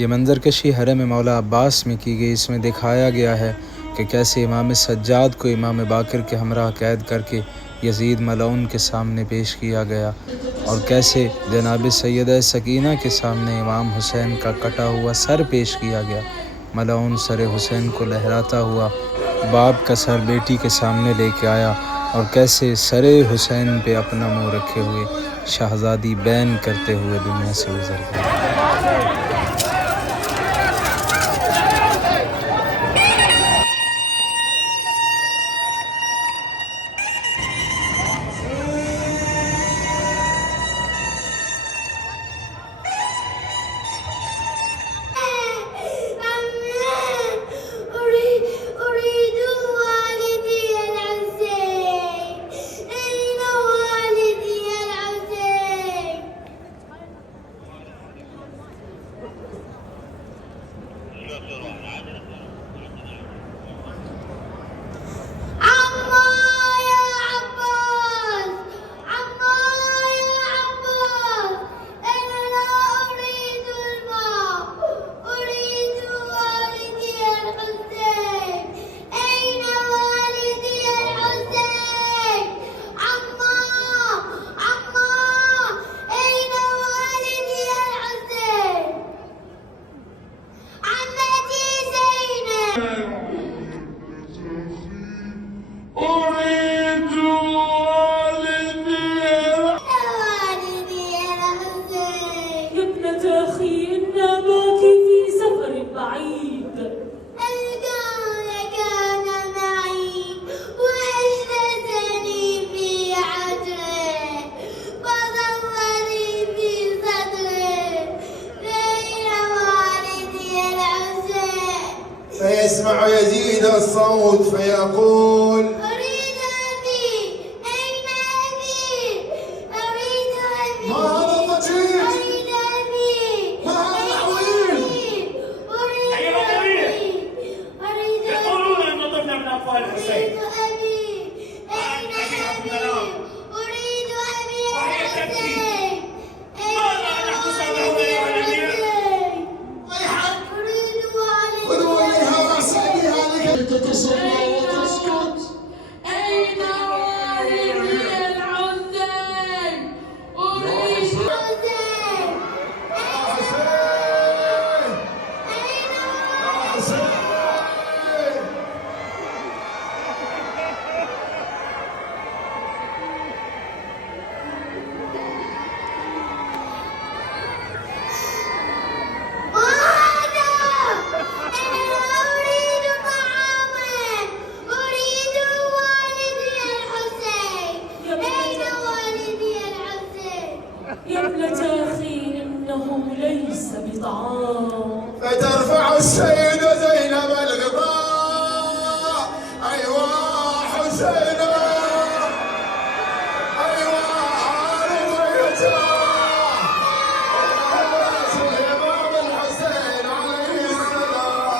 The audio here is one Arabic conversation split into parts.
ये मंजरकशी हरम मौला अब्बास में की गई। इसमें दिखाया गया है कि कैसे इमाम सज्जाद को इमाम बाकर के हमरा कैद करके यजीद मलऊन के सामने पेश किया गया और कैसे जनाब सैयदा सकीना के सामने इमाम हुसैन का कटा हुआ सर पेश किया गया। मलऊन सर हुसैन को लहराता हुआ बाप का सर बेटी के सामने लेके आया और कैसे सर हुसैन पे अपना मुँह रखे हुए शहजादी बैन करते हुए दुनिया से गुजर गए। فيسمع يزيد الصوت فيقول: أريد أبي، أين أبي؟ أريد أبي. ما هذا الضجيج؟ أريد أبي. ما هذا العويل؟ أريد أبي. أريد أبي. يقولون أن طفلا من أطفال الحسين. أريد أبي. أين أبي؟ أريد أبي الحسين. ماذا نحدث له يا أمير؟ أريد والدي. خذوا إليها رأس أبيها لكي تتصنع وتسكت. أين والدي الحسين؟ أريد الحسين. يا ابنة أخي إنه ليس بطعام. فترفع السيدة زينب الغطاء: أيوا حسينا، أيوا رضيتا، الإمام الحسين عليه السلام.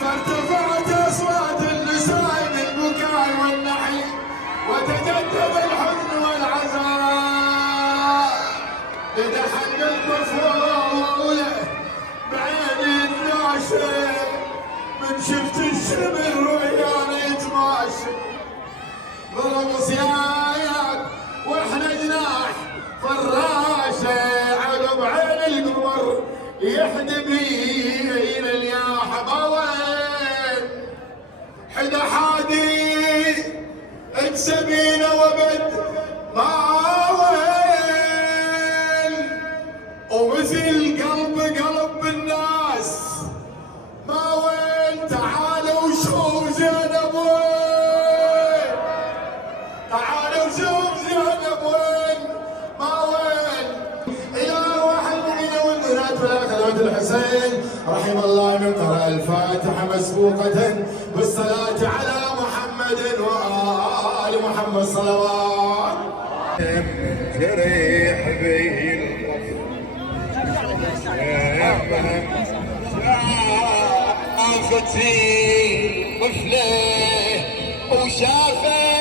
فارتفعت أصوات النساء بالبكاء والنحي وتجدد الحزن والعزاء. لدحن الطفولة بعيني تناشي من شفت الشمر ويانا يتماشي. ضرب صيايات واحنا جناح فراشة عقب عين القمر يحدي بينا الياح. وين حدا حادي اكسبينا وبد ما وين ومثل قلب الناس ما وين. تعالوا شوف زينب وين، تعالوا شوف زينب وين ما وين. إلى واحد المؤمنين والمؤمنات والأخوات الحسين رحم الله من قرأ الفاتحة مسبوقة بالصلاة على محمد وآل محمد صلوات. جريح به شافتي طفله وشافت